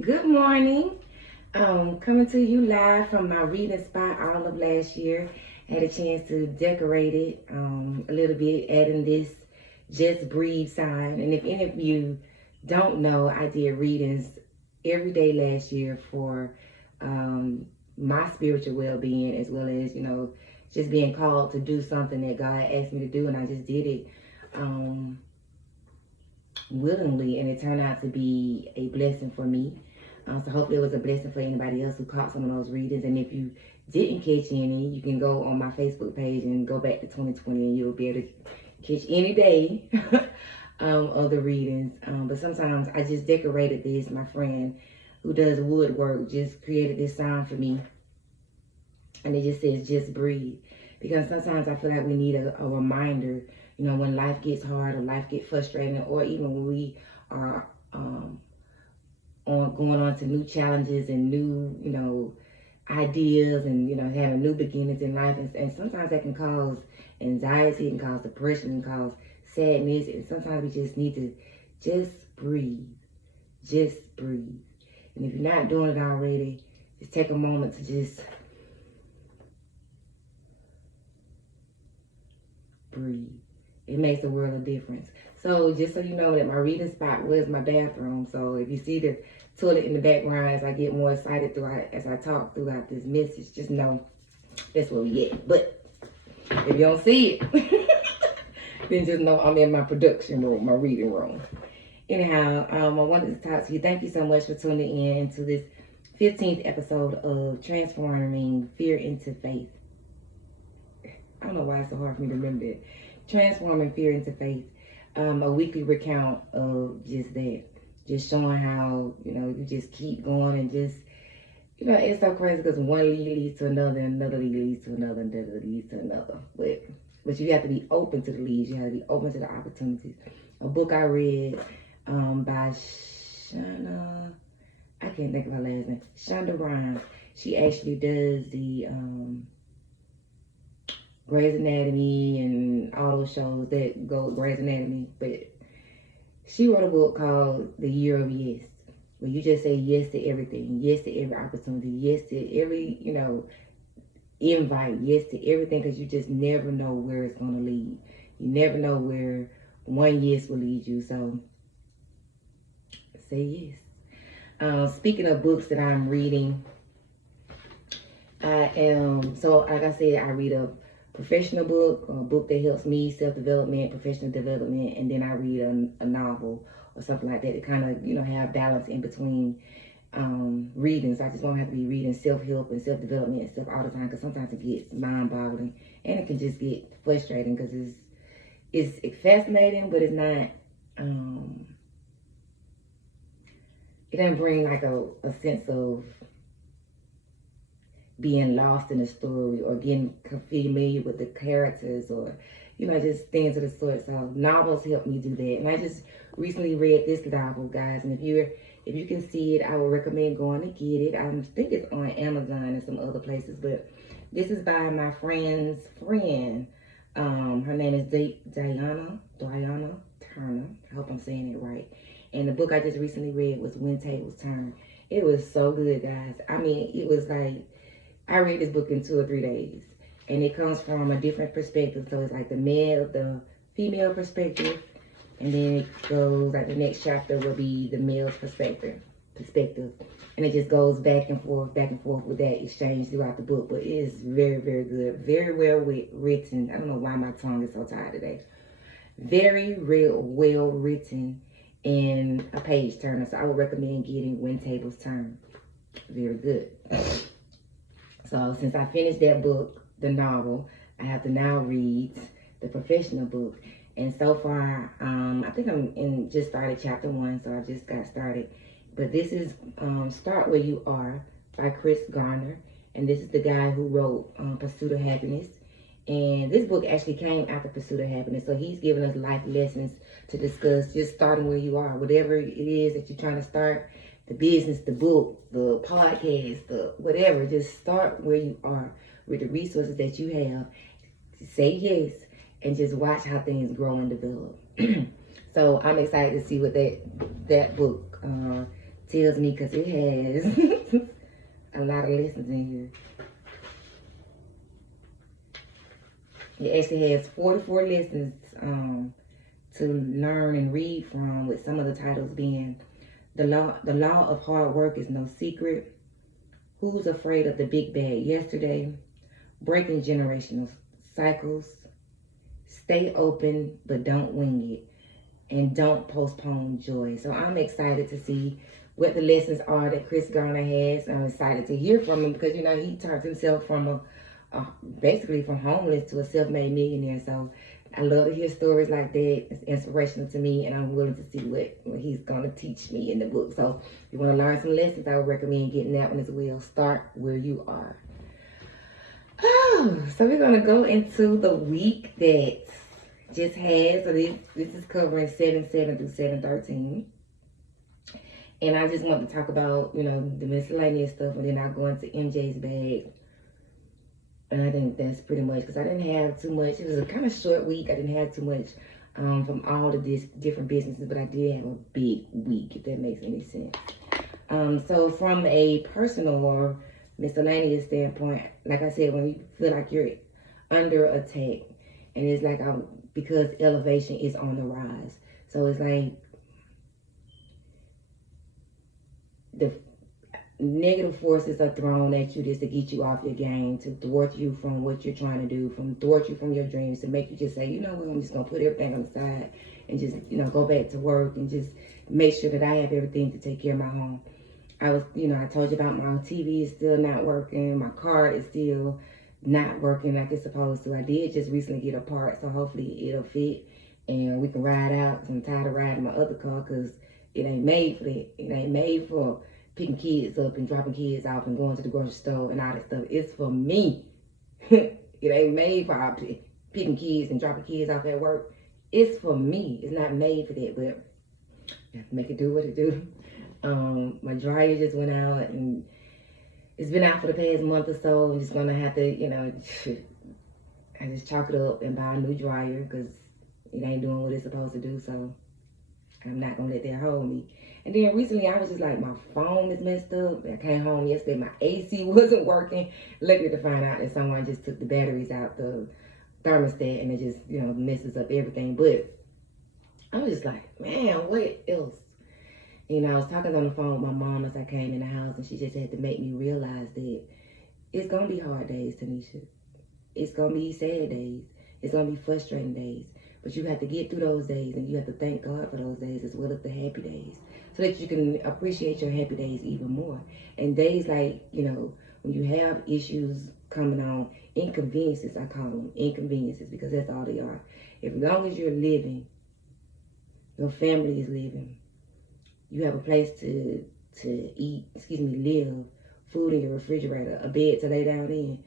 Good morning. Coming to you live from my reading spot all of last year. Had a chance to decorate it a little bit, adding this Just Breathe sign. And if any of you don't know, I did readings every day last year for my spiritual well-being, as well as, just being called to do something that God asked me to do. And I just did it willingly, and it turned out to be a blessing for me. So hopefully it was a blessing for anybody else who caught some of those readings. And if you didn't catch any, you can go on my Facebook page and go back to 2020, and you'll be able to catch any day of the readings. But sometimes I just decorated this. My friend who does woodwork just created this sign for me, and it just says "Just breathe," because sometimes I feel like we need a reminder. When life gets hard or life gets frustrating, or even when we are on going on to new challenges and new, ideas, and having new beginnings in life, and sometimes that can cause anxiety, and cause depression, and cause sadness, and sometimes we just need to just breathe, just breathe. And if you're not doing it already, just take a moment to just breathe. It makes a world of difference. So just so you know, that my reading spot was my bathroom. So if you see the toilet in the background as I get more excited as I talk throughout this message, just know that's where we at. But if you don't see it, then just know I'm in my production room, my reading room. Anyhow, I wanted to talk to you. Thank you so much for tuning in to this 15th episode of Transforming Fear into Faith. I don't know why it's so hard for me to remember that. Transforming Fear into Faith. A weekly recount of just that. Just showing how, you just keep going, and just, it's so crazy because one lead leads to another, and another lead leads to another, and another leads to another. But you have to be open to the leads. You have to be open to the opportunities. A book I read by Shonda, I can't think of her last name, Shonda Rhimes. She actually does the Grey's Anatomy and all those shows that go with Grey's Anatomy. But she wrote a book called The Year of Yes, where you just say yes to everything, yes to every opportunity, yes to every, invite, yes to everything, because you just never know where it's going to lead. You never know where one yes will lead you. So say yes. Speaking of books that I'm reading, like I said, I read a professional book, a book that helps me, self-development, professional development, and then I read a novel or something like that to kind of, have balance in between reading. So I just won't have to be reading self-help and self-development and stuff all the time, because sometimes it gets mind-boggling, and it can just get frustrating because it's fascinating, but it's not, it doesn't bring like a sense of being lost in the story, or getting familiar with the characters, or just things of the sort. So novels help me do that. And I just recently read this novel, guys, and if you can see it, I would recommend going to get it. I think it's on Amazon and some other places, but this is by my friend's friend. Her name is Diana Turner. I hope I'm saying it right. And the book I just recently read was When Tables Turn. It was so good, guys. I mean, it was like, I read this book in 2 or 3 days, and it comes from a different perspective. So it's like the female perspective, and then it goes like the next chapter will be the male's perspective, and it just goes back and forth with that exchange throughout the book. But it is very, very good, very well written. I don't know why my tongue is so tired today. Very real, well written, and a page turner. So I would recommend getting When Tables Turn. Very good. So since I finished that book, the novel, I have to now read the professional book. And so far, I think I'm just started chapter 1, so I just got started. But this is Start Where You Are by Chris Garner. And this is the guy who wrote Pursuit of Happiness. And this book actually came after Pursuit of Happiness. So he's giving us life lessons to discuss, just starting where you are. Whatever it is that you're trying to start, the business, the book, the podcast, the whatever, just start where you are with the resources that you have. Say yes, and just watch how things grow and develop. So I'm excited to see what that book tells me, because it has a lot of lessons in here. It actually has 44 lessons to learn and read from, with some of the titles being the law of hard work is no secret, Who's Afraid of the Big Bad Yesterday, Breaking Generational Cycles, Stay Open but Don't Wing It, and Don't Postpone Joy. So I'm excited to see what the lessons are that Chris Garner has. I'm excited to hear from him, because, you know, he turned himself from basically from homeless to a self-made millionaire. So I love to hear stories like that. It's inspirational to me, and I'm willing to see what he's going to teach me in the book. So if you want to learn some lessons, I would recommend getting that one as well. Start where you are. Oh, so we're going to go into the week that just had. So this is covering 7/7 through 7/13. And I just want to talk about, you know, the miscellaneous stuff, and then I'll go into MJ's bag. And I think that's pretty much, because I didn't have too much. It was a kind of short week. I didn't have too much from all the different businesses, but I did have a big week, if that makes any sense. So from a personal or miscellaneous standpoint, like I said, when you feel like you're under attack, and it's like because elevation is on the rise. So it's like the negative forces are thrown at you just to get you off your game, to thwart you from what you're trying to do, thwart you from your dreams, to make you just say, you know what, I'm just going to put everything on the side and just, you know, go back to work and just make sure that I have everything to take care of my home. I told you about my TV is still not working. My car is still not working like it's supposed to. I did just recently get a part, so hopefully it'll fit and we can ride out. I'm tired of riding my other car because it ain't made for that. It ain't made for picking kids up and dropping kids off and going to the grocery store and all that stuff. It's for me. It ain't made for picking kids and dropping kids off at work. It's for me. It's not made for that, but I have to make it do what it do. My dryer just went out, and it's been out for the past month or so. I'm just gonna have to, you know, I just chalk it up and buy a new dryer because it ain't doing what it's supposed to do. So I'm not gonna let that hold me. And then recently I was just like, my phone is messed up. I came home yesterday, my AC wasn't working. Luckily to find out that someone just took the batteries out the thermostat, and it just, you know, messes up everything. But I was just like, man, what else? You know, I was talking on the phone with my mom as I came in the house, and she just had to make me realize that it's gonna be hard days, Tanisha. It's gonna be sad days. It's gonna be frustrating days. But you have to get through those days, and you have to thank God for those days as well as the happy days, so that you can appreciate your happy days even more. And days like, you know, when you have issues coming on, inconveniences, I call them inconveniences, because that's all they are. As long as you're living, your family is living, you have a place to eat, live, food in your refrigerator, a bed to lay down in,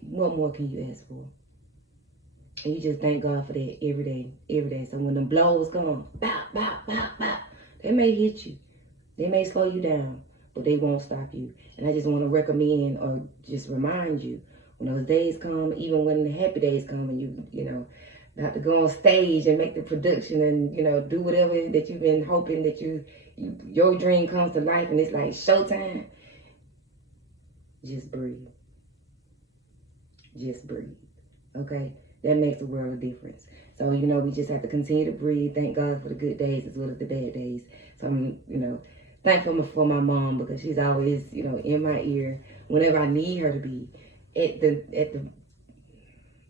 what more can you ask for? And you just thank God for that every day, every day. So when the blows come, bop, bop, bop, bop, they may hit you. They may slow you down, but they won't stop you. And I just want to recommend or just remind you, when those days come, even when the happy days come, and you know, have to go on stage and make the production and, you know, do whatever that you've been hoping that your dream comes to life, and it's like showtime. Just breathe. Just breathe. Okay? That makes a world of difference. So, you know, we just have to continue to breathe. Thank God for the good days as well as the bad days. So I'm, you know, thankful for my mom, because she's always, you know, in my ear whenever I need her to be, at the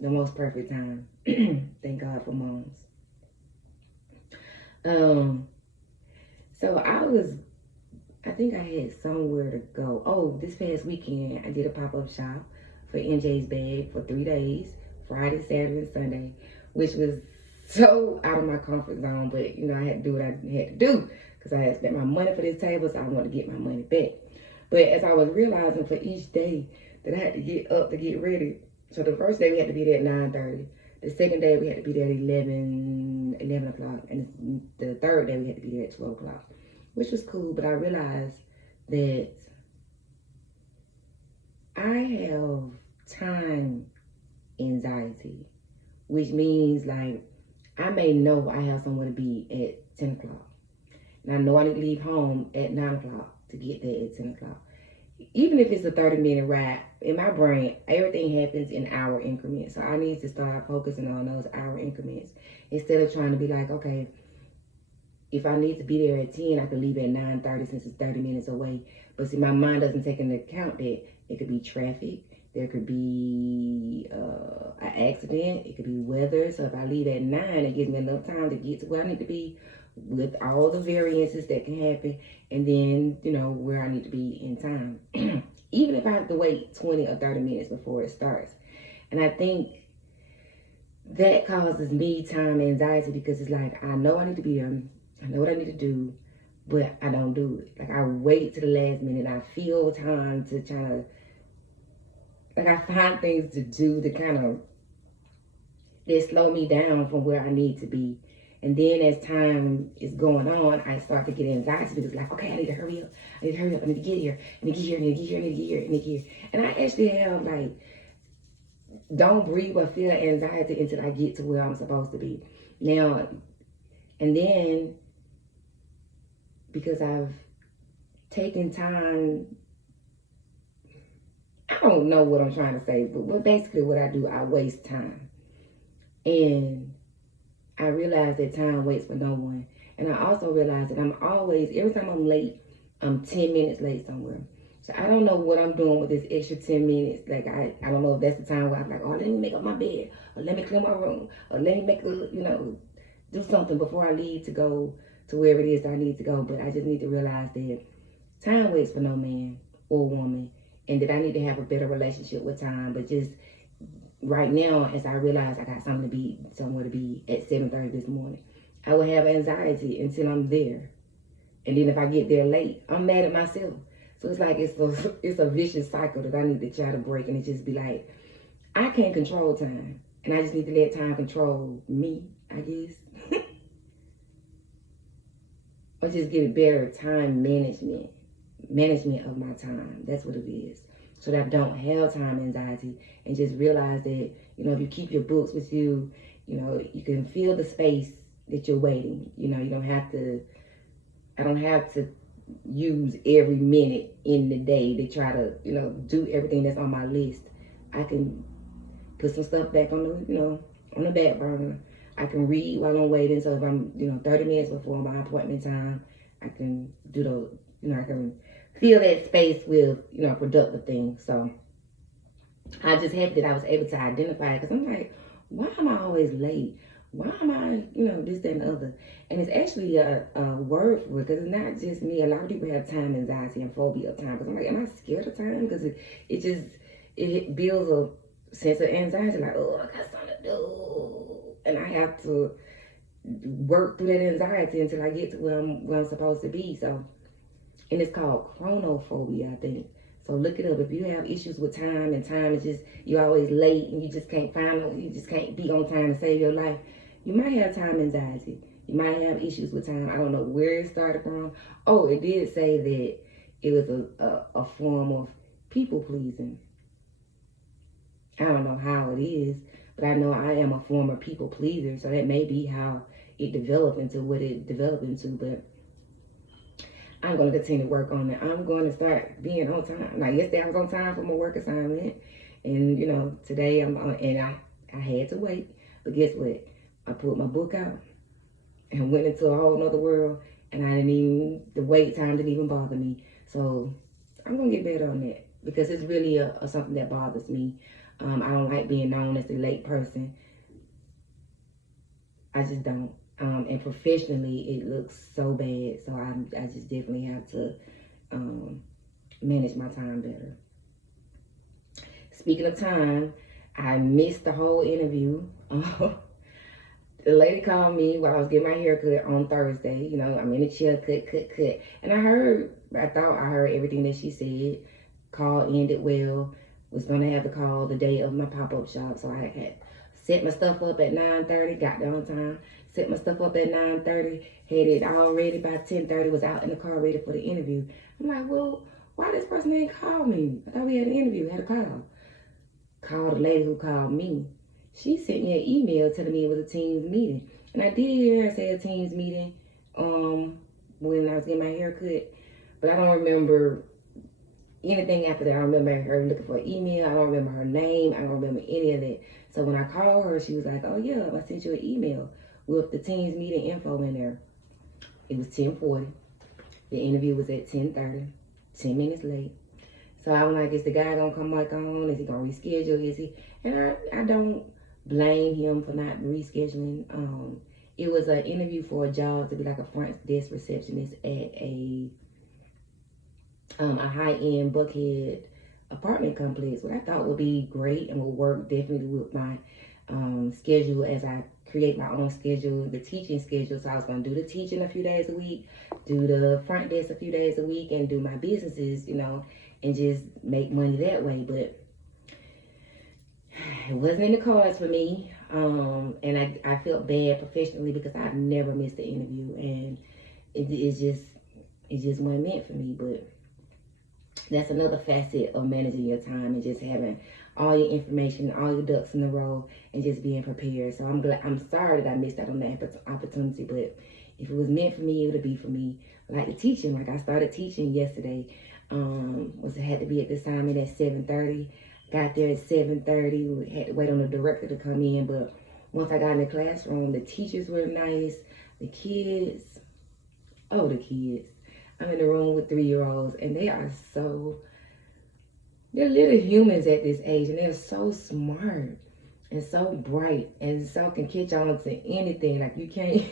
most perfect time. Thank God for moms. So I think I had somewhere to go. Oh, this past weekend I did a pop-up shop for MJ's Bag for 3 days, Friday, Saturday, and Sunday, which was so out of my comfort zone. But, you know, I had to do what I had to do, because I had spent my money for this table, so I wanted to get my money back. But as I was realizing for each day that I had to get up to get ready, so the first day we had to be there at 9:30. The second day we had to be there at 11 o'clock. And the third day we had to be there at 12 o'clock, which was cool. But I realized that I have time anxiety, which means, like, I may know I have somewhere to be at 10 o'clock. and I know I need to leave home at 9 o'clock to get there at 10 o'clock. Even if it's a 30-minute ride, in my brain, everything happens in hour increments. So I need to start focusing on those hour increments instead of trying to be like, okay, if I need to be there at 10, I can leave at 9:30 since it's 30 minutes away. But see, my mind doesn't take into account that it could be traffic, there could be an accident, it could be weather. So if I leave at 9, it gives me enough time to get to where I need to be with all the variances that can happen, and then, you know, where I need to be in time. Even if I have to wait 20 or 30 minutes before it starts. And I think that causes me time anxiety because it's like, I know I need to be there. I know what I need to do, but I don't do it. Like, I wait to the last minute. I feel time to try to, like, I find things to do to kind of, that slow me down from where I need to be. And then as time is going on, I start to get anxiety because, like, okay, I need to hurry up. I need to hurry up. I need to get here. I need to get here. I need to get here. I need to get here. I need to get here. And I actually have, like, don't breathe or feel anxiety until I get to where I'm supposed to be. Now, and then, because I've taken time, I don't know what I'm trying to say, but basically what I do, I waste time. And I realize that time waits for no one. And I also realize that I'm always, every time I'm late, I'm 10 minutes late somewhere. So I don't know what I'm doing with this extra 10 minutes. Like, I don't know if that's the time where I'm like, oh, let me make up my bed, or let me clean my room, or let me make a, you know, do something before I leave to go to wherever it is I need to go. But I just need to realize that time waits for no man or woman, and that I need to have a better relationship with time. But just right now, as I realize I got somewhere to be at 7:30 this morning, I will have anxiety until I'm there. And then if I get there late, I'm mad at myself. So it's like it's a vicious cycle that I need to try to break, and it just be like, I can't control time, and I just need to let time control me, I guess. Or just get better time management of my time. That's what it is. So that I don't have time anxiety, and just realize that, you know, if you keep your books with you, you know, you can feel the space that you're waiting. You know, I don't have to use every minute in the day to try to, you know, do everything that's on my list. I can put some stuff back on the, you know, on the back burner. I can read while I'm waiting. So if I'm, you know, 30 minutes before my appointment time, I can do the, you know, I can fill that space with, you know, productive things. So I just happy that I was able to identify it, because I'm like, why am I always late? Why am I, you know, this, that, and the other? And it's actually a word for it, because it's not just me. A lot of people have time anxiety and phobia of time. Because I'm like, am I scared of time? Because it builds a sense of anxiety. Like, oh, I got something to do, and I have to work through that anxiety until I get to where I'm supposed to be. So, and it's called chronophobia, I think. So look it up. If you have issues with time, and time is just, you're always late and you just can't you just can't be on time to save your life, you might have time anxiety. You might have issues with time. I don't know where it started from. Oh, it did say that it was a form of people pleasing. I don't know how it is, but I know I am a former people pleaser, so that may be how it developed into what it developed into. But I'm going to continue to work on it. I'm going to start being on time. Like yesterday, I was on time for my work assignment, and you know, today I'm on, and I had to wait. But guess what? I pulled my book out and went into a whole nother world, and the wait time didn't even bother me. So I'm going to get better on that, because it's really something that bothers me. I don't like being known as the late person. I just don't. And professionally, it looks so bad. So I just definitely have to manage my time better. Speaking of time, I missed the whole interview. The lady called me while I was getting my hair cut on Thursday. You know, I'm in the chair, cut. And I thought I heard everything that she said. Call ended well. Was going to have the call the day of my pop-up shop. So I had set my stuff up at 9:30, got there on time. Set my stuff up at 9:30, had it all ready by 10:30, was out in the car ready for the interview. I'm like, well, why this person didn't call me? I thought we had an interview, had a call. Called the lady who called me. She sent me an email telling me it was a Teams meeting. And I did hear her say a Teams meeting when I was getting my hair cut, but I don't remember anything after that. I remember her looking for an email. I don't remember her name. I don't remember any of that. So when I called her, she was like, "Oh yeah, I sent you an email with the team's meeting info in there." It was 10:40. The interview was at 10:30. 10 minutes late. So I'm like, is the guy gonna come back on? Is he gonna reschedule? Is he? And I don't blame him for not rescheduling. It was an interview for a job to be like a front desk receptionist at a high-end Buckhead apartment complex, what I thought would be great and would work definitely with my schedule as I create my own schedule, the teaching schedule. So I was going to do the teaching a few days a week, do the front desk a few days a week, and do my businesses, and just make money that way. But it wasn't in the cards for me. And I felt bad professionally because I've never missed an interview, and it just wasn't meant for me. But that's another facet of managing your time and just having all your information, all your ducks in a row, and just being prepared. So I'm sorry that I missed out on that opportunity, but if it was meant for me, it would be for me. Like the teaching, like I started teaching yesterday. Had to be at the assignment at 7:30. Got there at 7:30. We had to wait on the director to come in, but once I got in the classroom, the teachers were nice. The kids, the kids. I'm in the room with 3-year-olds, and they're little humans at this age, and they're so smart and so bright and so can catch on to anything. Like you can't,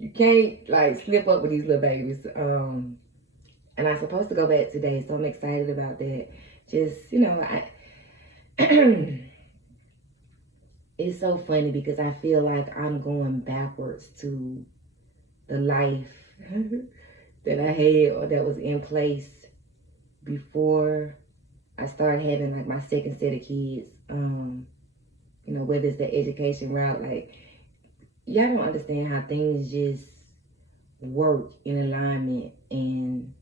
you can't like slip up with these little babies. And I'm supposed to go back today, so I'm excited about that. Just, it's so funny because I feel like I'm going backwards to the life that I had or that was in place before I started having like my second set of kids. Whether it's the education route, like y'all don't understand how things just work in alignment, and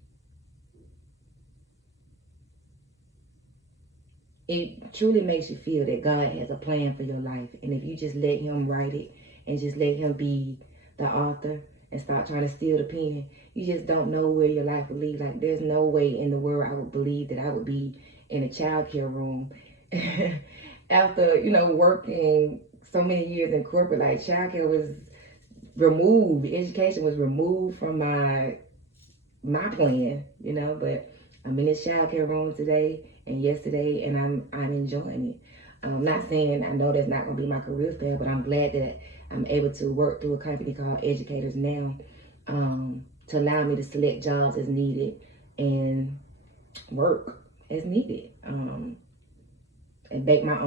it truly makes you feel that God has a plan for your life. And if you just let him write it and just let him be the author and stop trying to steal the pen, you just don't know where your life will lead. Like there's no way in the world I would believe that I would be in a child care room after, working so many years in corporate. Like child care was removed, education was removed from my plan, but I'm in this child care room today and yesterday, and I'm enjoying it. I'm not saying I know that's not going to be my career path, but I'm glad that I'm able to work through a company called Educators Now, to allow me to select jobs as needed and work as needed, and make my own